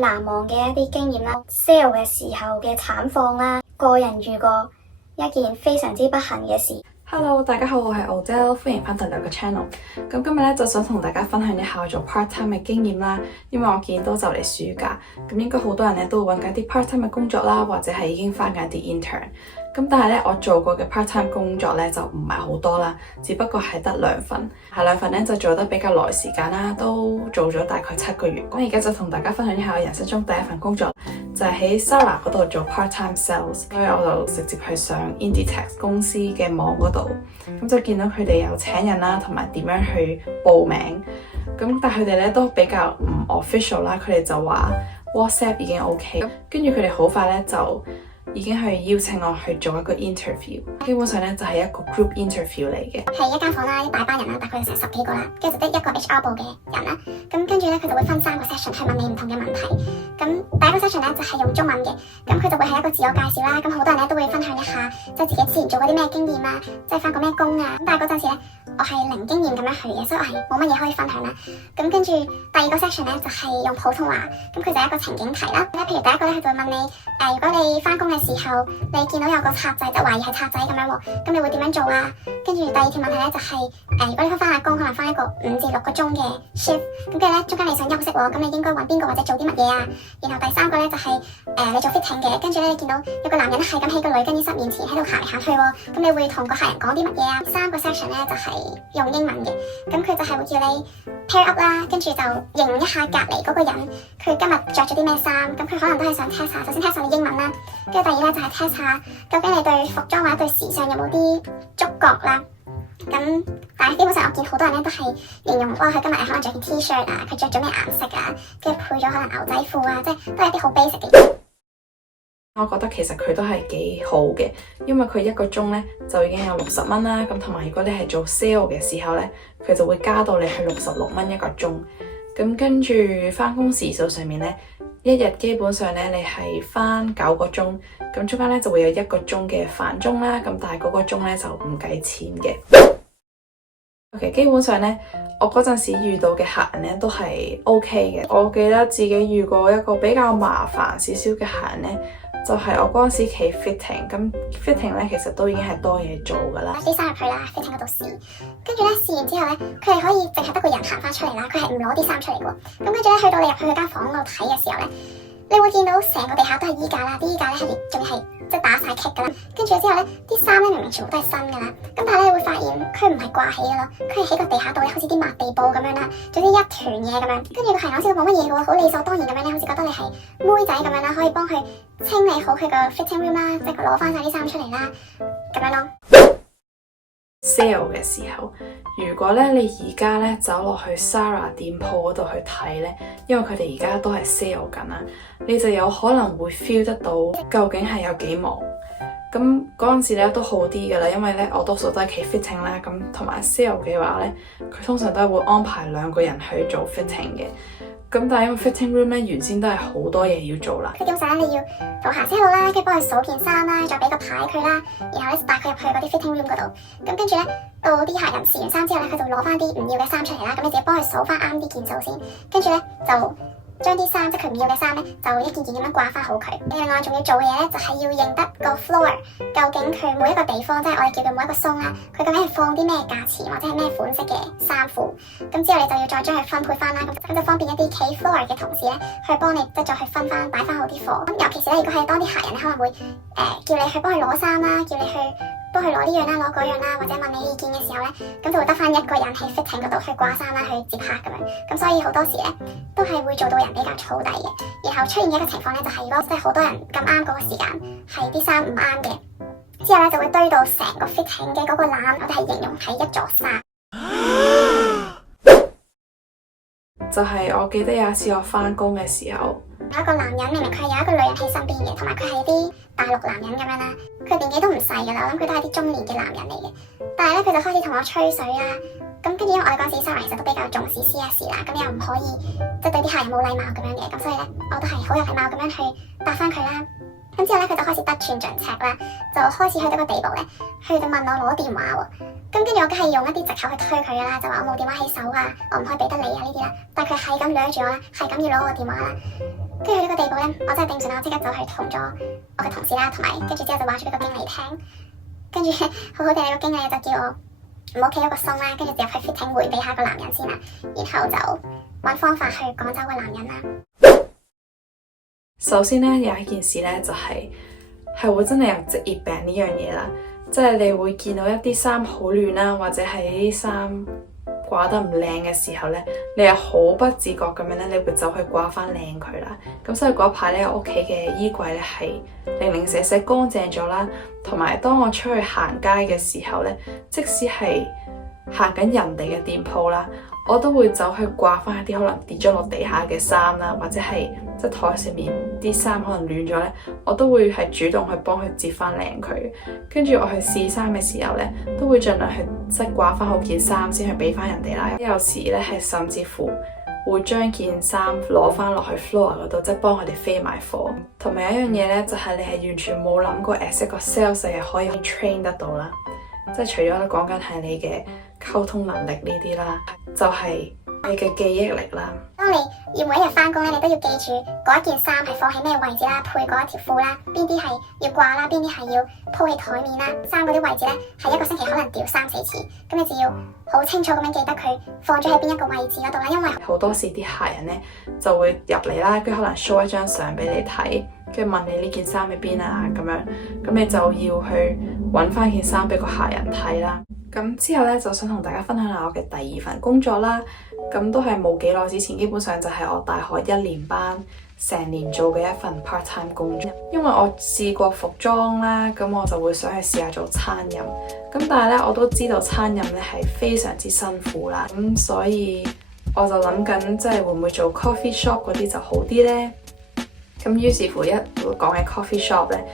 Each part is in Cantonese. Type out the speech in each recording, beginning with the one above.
難忘嘅一啲經驗啦，sale 嘅時候嘅慘況啦，個人遇過一件非常之不幸嘅事。Hello， 大家好，我係澳洲，歡迎翻到嚟個 channel。咁今日咧就想同大家分享一下我做 part time 嘅經驗啦。因為我見到就嚟暑假，咁應該好多人咧都會揾緊啲 part time 嘅工作啦，或者係已經翻緊啲 intern。咁但係咧我做過嘅 part time 工作咧就唔係好多啦，只不過係得2份，係2份咧就做得比較耐時間啦，都做咗大概7個月。咁而家就同大家分享一下我人生中第一份工作，就係喺 Zara 嗰度做 part time sales。所以我就直接去上 Inditex 公司嘅網嗰度，咁就見到佢哋有請人啦，同埋點樣去報名。咁但係佢哋咧都比較唔 official 啦，佢哋就話 WhatsApp 已經 OK， 跟住佢哋好快咧就已經去邀請我去做一個 interview， 基本上咧就係一個 group interview 嚟嘅，係一間房啦，一大班人啦，大概成10幾個啦，跟住就得一個 HR 部嘅人啦。咁跟住咧佢就會分3個 session 去問你唔同嘅問題。咁第一個 session 咧就係用中文嘅，咁佢就會係一個自我介紹啦。咁好多人咧都會分享一下即係自己之前做過啲咩經驗啊，即係翻過咩工啊。咁但係嗰陣時咧我係零經驗咁樣去嘅，所以我係冇乜嘢可以分享啦。咁跟住第二個 session 咧就係用普通話，咁佢就係一個情景題啦。譬如第一個咧佢就會問你如果你翻工嘅時候，你見到有個賊仔，就懷疑係賊仔咁樣喎，咁你會點樣做啊？跟住第二條問題咧就係如果你翻下工，可能翻一個5至6個鐘嘅 shift， 咁跟住咧中間你想休息喎，咁你應該揾邊個或者做啲乜嘢啊？然後第3個咧就係你做 fitting 嘅，跟住咧你見到有個男人係咁喺個女更衣室面前喺度行嚟行去喎，咁你會同個客人講啲乜嘢啊？3個 section 咧就係用英文嘅，咁佢就係會叫你 pair up 啦，跟住就形容一下隔離嗰個人佢今日着咗啲咩衫，咁佢可能都係想 test 下，首先 test 下你英文啦，跟住第二咧就係 test 下究竟你對服裝或者對時尚有冇啲觸覺啦。咁但係基本上我見好多人咧都係形容哇佢今日可能着件 T-shirt 啊，佢着咗咩顏色啊，跟住配咗可能牛仔褲啊，即係都係一啲好 basic 嘅嘢。我覺得其實佢都係幾好嘅，因為佢1個鐘咧就已經有60蚊啦。咁同埋如果你係做 sale 嘅時候咧，佢就會加到你去66蚊1個鐘。咁跟住翻工時數上面咧，一日基本上咧你係翻9個鐘，咁中間咧就會有1個鐘嘅飯鐘啦。咁但係嗰個鐘咧就唔計錢嘅。OK， 基本上咧我嗰陣時遇到嘅客人咧都係 OK 嘅。我記得自己遇過一個比較麻煩少少嘅客人咧，就係我嗰陣時企 fitting， 咁 fitting 咧其實都已經係多嘢做噶啦。啲衫入去啦 ，fitting 嗰度試，跟住咧試完之後咧，佢係可以淨係得個人行翻出嚟啦，佢係唔攞啲衫出嚟嘅喎。咁跟住咧去到你入去佢間房嗰度睇嘅時候咧，你會見到成個地下都係衣架啦，啲衣架咧係仲係即係打晒棘噶啦。跟住之後咧，啲衫咧明明全部都係新噶啦，咁但係咧你會發現佢唔係掛起噶啦，佢係喺個地下度咧，好似啲抹地布咁樣啦，總之一團嘢咁樣。跟住個客人好似冇乜嘢嘅喎，好理所當然咁樣咧，好似覺得你係妹仔咁樣啦，可以幫佢清理好佢個 fitting room 啦，即係佢攞翻晒啲衫出嚟啦，咁樣咯。sale 嘅時候，如果咧你而家咧走落去 Zara 店鋪嗰度去睇咧，因為佢哋而家都係 sale 緊啦，你就有可能會 feel 得到究竟係有幾忙。咁嗰陣時咧都好啲噶啦，因為咧我多數都係企 fitting 啦，咁同埋 sale 嘅話咧，佢通常都係會安排2個人去做 fitting 嘅。咁但係因為 fitting room 咧原先都係好多嘢要做啦，基本上咧你要做行車路啦，跟住幫佢數件衫啦，再俾個牌佢啦，然後咧帶佢入去嗰啲 fitting room 嗰度。咁跟住咧到啲客人試完衫之後咧，佢就攞翻啲唔要嘅衫出嚟啦，咁你自己幫佢數翻啱啲件數先，跟住咧就將啲衫即係佢唔要嘅衫咧，就一件件咁樣掛翻好佢。另外仲要做嘅嘢咧，就係要認得個 floor， 究竟佢每一個地方，即係我哋叫佢每一個鬆啦，佢究竟係放啲咩價錢或者係咩款式嘅衫褲。咁之後你就要再將佢分配翻啦，咁就方便一啲企 floor 嘅同事咧，去幫你即係再去分翻擺翻好啲貨。咁尤其是咧，如果係當啲客人可能會叫你去幫佢攞衫啦，叫你去幫佢攞呢樣啦，攞嗰樣啦，或者問你意見嘅時候咧，咁就會得翻1個人喺 fitting 嗰度去掛衫啦，去接客咁樣。咁所以好多時咧都係會做到人比較燥底嘅。然後出現嘅一個情況咧，就係如果即係好多人咁啱嗰個時間係啲衫唔啱嘅，之後咧就會堆到成個 fitting 嘅嗰個籃，我哋係形容係一座山。就係我記得有一次我翻工嘅時候，有一個男人，明明佢係有一個女人喺身邊嘅，同埋佢係啲大陸男人咁樣啦，佢年紀都唔細噶啦，我諗佢都係啲中年嘅男人嚟嘅。但係咧佢就開始同我吹水啦，咁跟住因為我哋嗰陣時 Zara 其實都比較重視 CS 啦，咁又唔可以即係對啲客人冇禮貌咁樣嘅，咁所以咧我都係好有禮貌咁樣去答翻佢啦。咁之後咧佢就開始得寸進尺啦，就開始去到個地步咧，佢就問我攞電話喎。跟住我梗係用一啲藉口去推佢噶啦，就話我冇電話喺手啊，我唔可以俾得你啊呢啲啦。但係佢係咁掠住我啦，係咁要攞我電話啦。跟住去呢個地步咧，我真係頂唔順啦，我即刻就去同咗我嘅同事啦，同埋跟住之後就話咗俾個經理聽。跟住好好地，你個經理就叫我唔好企喺個鬆啦，跟住就入去 fitting 回避下個男人先啦，然後就揾方法去趕走個男人啦。首先咧，有一件事咧就係會真係有職業病呢樣嘢啦，即係你會見到一啲衫好亂啦，或者係啲衫掛得唔靚嘅時候咧，你又好不自覺咁樣咧，你會走去掛翻靚佢啦。咁所以嗰排咧，我屋企嘅衣櫃咧係零零舍舍乾淨咗啦，同埋當我出去行街嘅時候咧，即使係行緊人哋嘅店鋪啦，我都會走去掛翻一啲可能跌咗落地下嘅衫啦，或者係即係台上面啲衫可能亂咗咧，我都會係主動去幫佢摺翻靚佢。跟住我去試衫嘅時候咧，都會盡量去即係掛翻好件衫先去俾翻人哋啦。有時咧係甚至乎會將件衫攞翻落去 floor 嗰度，即係幫佢哋飛埋貨。同埋有一樣嘢咧，就係你係完全冇諗過as一個 sales 係可以 train 得到啦。即係除咗講緊係你嘅溝通能力呢啲啦，就係你嘅記憶力啦。當你要每一日翻工咧，你都要記住嗰一件衫係放喺咩位置啦，配嗰一條褲啦，邊啲係要掛啦，邊啲係要鋪喺台面啦。衫嗰啲位置咧，係一個星期可能掉3-4次，咁你就要好清楚咁樣記得佢放咗喺邊一個位置嗰度啦。因為好多時啲客人咧就會入嚟啦，跟住可能 show 一張相俾你睇，跟住問你呢件衫喺邊啊咁樣，咁你就要去揾翻件衫俾個客人睇啦。咁之後咧，就想同大家分享下我嘅第二份工作啦。咁都係冇幾耐之前，基本上就係我大學1年班成年做嘅一份 part time 工作。因為我試過服裝啦，咁我就會想去試下做餐飲。咁但係咧，我都知道餐飲咧係非常之辛苦啦。咁所以我就諗緊，即係會唔會做 coffee shop 嗰啲就好啲呢？咁於是乎一講起 coffee shop 咧，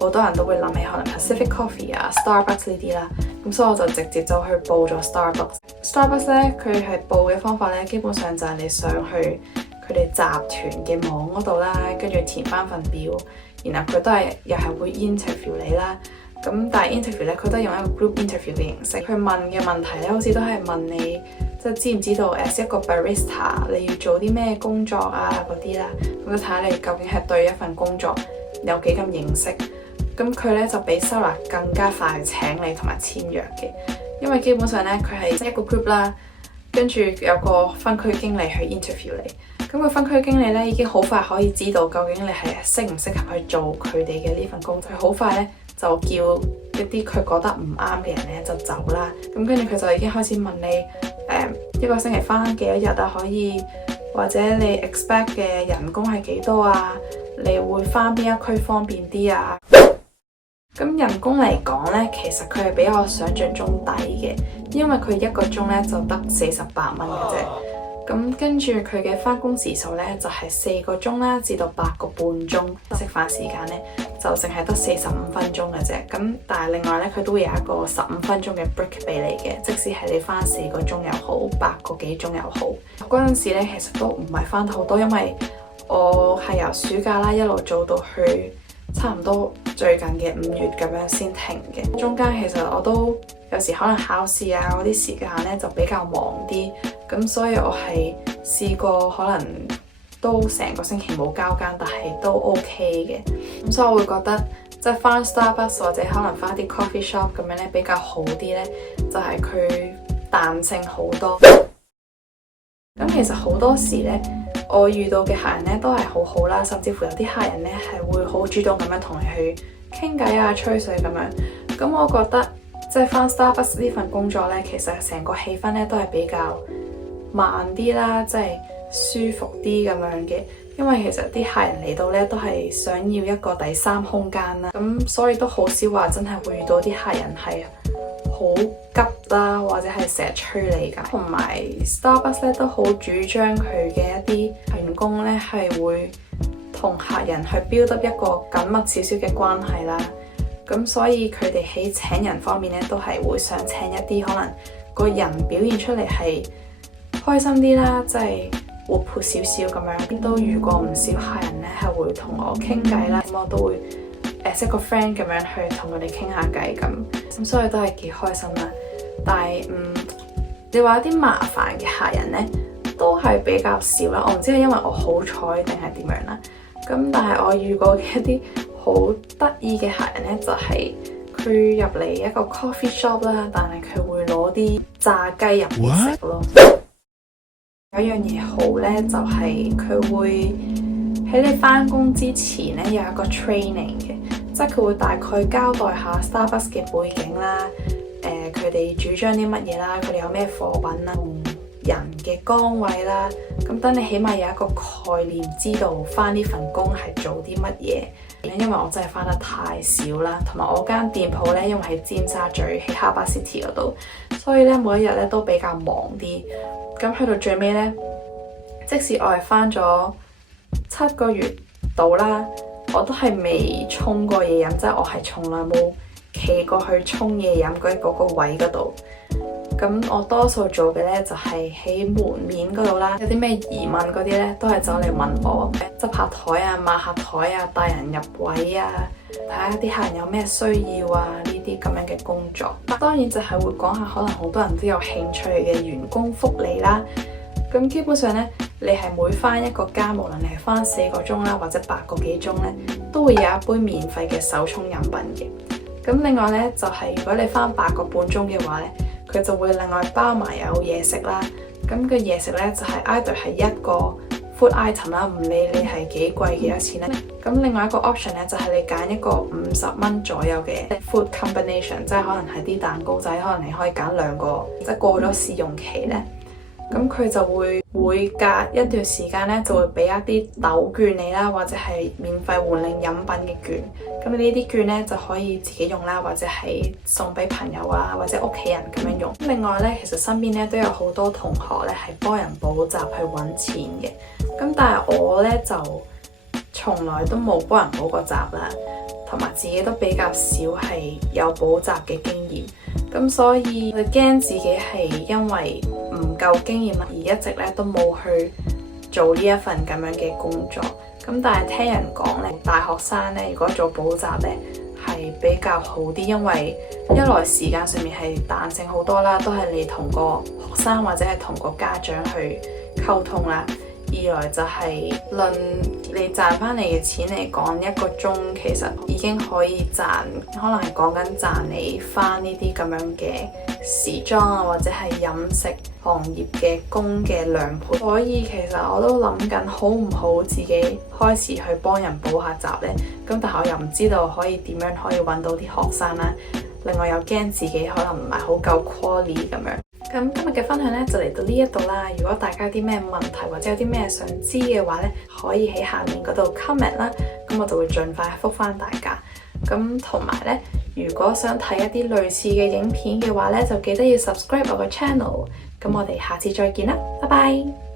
好多人都會諗起可能 Pacific Coffee 啊、Starbucks 呢啲啦。咁所以我就直接就去報咗 Starbucks。Starbucks 咧，佢係報嘅方法咧，基本上就係你上去佢哋集團嘅網嗰度啦，跟住填翻份表，然後佢都係又係會 interview 你啦。咁但係 interview 咧，佢都係用一個 group interview 嘅形式。佢問嘅問題咧，好似都係問你即係知唔知道as一個 barista 你要做啲咩工作啊嗰啲啦。咁就睇下你究竟係對一份工作有幾咁認識。咁佢咧就比 seller 更加快請你同埋簽約嘅，因為基本上咧佢係一個 group 啦，跟住有個分區經理去 interview 你。咁個分區經理咧已經好快可以知道究竟你係適唔適合去做佢哋嘅呢份工作。佢好快咧就叫一啲佢覺得唔啱嘅人咧就走啦。咁跟住佢就已經開始問你一個星期返幾多日啊？可以或者你 expect 嘅人工係幾多啊？你會返邊一區方便啲啊？咁人工嚟講呢，其實佢係比我想象中低嘅，因為佢一個鐘呢就得48蚊嘅啫。咁跟住佢嘅返工時數呢，就係4個鐘啦，至到8個半鐘。食飯時間呢，就淨係得45分鐘嘅啫。咁但係另外呢，佢都會有一個15分鐘嘅 break 俾你嘅，即使係你返4個鐘又好，8個幾鐘又好。嗰陣時呢，其實都唔係返得好多，因為我係由暑假啦一路做到去差唔多最近嘅5月咁樣先停嘅。中間其實我都有時可能考試啊嗰啲時間呢就比較忙啲，咁所以我係試過可能都成個星期冇交更，但係都 OK 嘅。咁所以我會覺得即係返 Starbucks 或者可能返啲 coffee shop 咁樣呢比較好啲呢，就係佢彈性好多。咁其實好多時呢，我遇到嘅客人咧都係好好啦，甚至乎有啲客人咧係會好主動咁樣同你去傾偈啊、吹水咁樣。咁我覺得即係返 Starbucks 呢份工作咧，其實成個氣氛咧都係比較慢啲啦，即係舒服啲咁樣嘅。因為其實啲客人嚟到咧都係想要一個第三空間啦，咁所以都好少話真係會遇到啲客人係好急啦，或者係成日催你㗎。同埋 Starbucks 咧都好主張佢嘅一啲員工咧係會同客人去 build up 一個緊密少少嘅關係啦。咁所以佢哋喺請人方面咧都係會想請一啲可能個人表現出嚟係開心啲啦，即係活潑少少咁樣。都遇過唔少客人咧係會同我傾偈啦，咁我都會識個 friend 咁樣去同佢哋傾下偈咁，所以都係幾開心啦。但係你話有啲麻煩嘅客人呢，都係比較少啦。我唔知係因為我好彩定係點樣啦。咁但係我遇過嘅一啲好得意嘅客人呢，就係佢入嚟一個 coffee shop 啦，但係佢會攞啲炸雞入嚟食咯。有一樣嘢好呢，就係佢會喺你返工之前呢，有一個 training 嘅，即係佢會大概交代下 Starbucks 嘅背景啦，佢哋主張啲乜嘢啦，佢哋有咩貨品啦，人嘅崗位啦，咁等你起碼有一個概念，知道返呢份工係做啲乜嘢。因為我真係返得太少啦，同埋我間店鋪呢，因為喺尖沙咀喺 Harbour City 嗰度，所以呢，每一日呢都比較忙啲。咁去到最尾呢，即使我係返咗7個月到啦，我都係未沖過嘢飲，即係我係從來冇企過去沖嘢飲嗰個位嗰度。咁我多數做嘅呢，就係喺門面嗰度啦，有啲咩疑問嗰啲呢，都係走嚟問我，執下台啊、抹下台啊、帶人入位啊，睇下啲客人有咩需要啊，呢啲咁樣嘅工作。當然就係會講下可能好多人都有興趣嘅員工福利啦。咁基本上呢，你係每返一個家，無論你係返4個鐘啦，或者8個幾鐘呢，都會有一杯免費嘅手沖飲品嘅。咁另外呢，就係如果你返8個半鐘嘅話呢，佢就會另外包埋有嘢食啦。咁個嘢食呢，就係 either 係一個 food item 啦，唔理你係幾貴幾多錢咧。咁另外一個 option 呢，就係你揀一個50蚊左右嘅 food combination，即係可能係啲蛋糕仔，可能你可以揀2個，即係過咗試用期呢。咁佢就會每隔一段時間呢，就會俾一啲豆券你啦，或者係免費換領飲品嘅券。咁呢啲券呢，就可以自己用啦，或者係送俾朋友啊，或者屋企人咁樣用。另外呢，其實身邊呢都有好多同學呢係幫人補習去揾錢嘅。咁但係我呢，就從來都冇幫人補過習啦，同埋自己都比較少係有補習嘅經驗。咁所以我驚自己係因為唔夠經驗而一直咧都冇去做呢一份咁樣嘅工作。咁但係聽人講咧，大學生咧如果做補習咧係比較好啲，因為一來時間上面係彈性好多啦，都係你同個學生或者係同個家長去溝通啦。二來就係論你賺翻嚟嘅錢嚟講，一個鐘其實已經可以賺，可能係講緊賺你翻呢啲咁樣嘅時裝啊，或者係飲食行業嘅工嘅2倍。所以其實我都諗緊好唔好自己開始去幫人補下習呢？咁但係我又唔知道可以點樣可以揾到啲學生啦。另外又驚自己可能唔係好夠 quality 咁樣。咁今日嘅分享呢，就嚟到呢一度啦。如果大家有啲咩問題或者有啲咩想知嘅話呢，可以喺下面嗰度 comment 啦，咁我就會盡快覆返大家。咁同埋呢，如果想睇一啲類似嘅影片嘅話呢，就記得要 subscribe 我個 channel。咁我哋下次再見啦，拜拜。